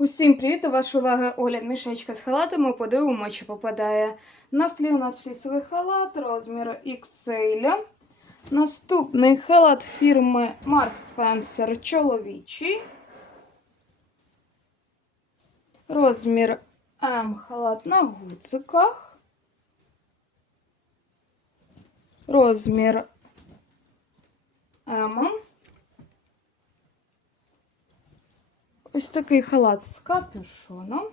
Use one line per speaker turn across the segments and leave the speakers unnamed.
Усім привіт! До вашої уваги огляд мішечка з халатами. Подивимо, чи попадає. На столі у нас флісовий халат, розмір XL. Наступний халат фірми Mark Spencer чоловічий. Розмір М халат на гудзиках. Розмір М. Ось такий халат з капюшоном.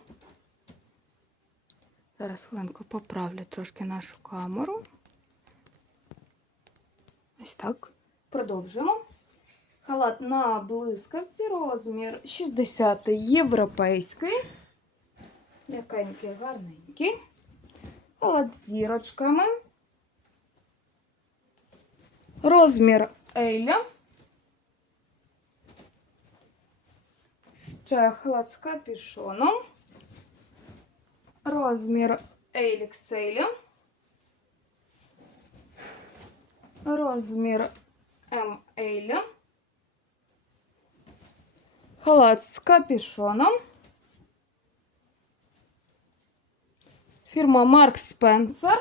Зараз хвилинку поправлю трошки нашу камеру. Ось так. Продовжуємо. Халат на блискавці, розмір 60 європейський. М'якенький, гарненький. Халат з зірочками. Розмір Ейля. Ще халат з капюшоном. Розмір XL. Розмір ML. Халат з капюшоном. Фірма Mark Spencer.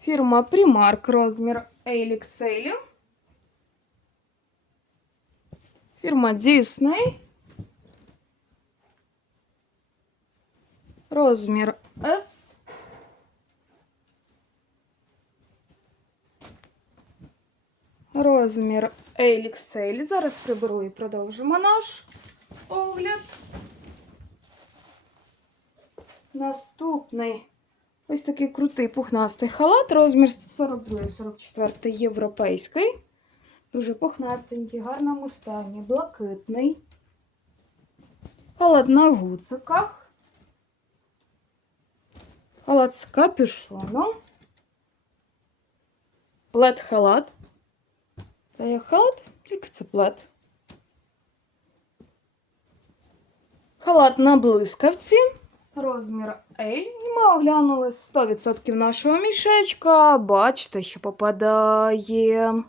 Фірма Primark розмір XL. Фірма Disney. Розмір S. Розмір XL. Зараз приберу і продовжимо наш огляд. Наступний ось такий крутий пухнастий халат, розмір 42-44 європейський. Дуже пухнастенький, гарному стані, блакитний. Халат на гуциках. Халат з капюшоном. Плед халат. Це як халат, тільки це плед. Халат на блискавці. Розмір L. Ми оглянули 100% нашого мішечка. Бачите, що попадає.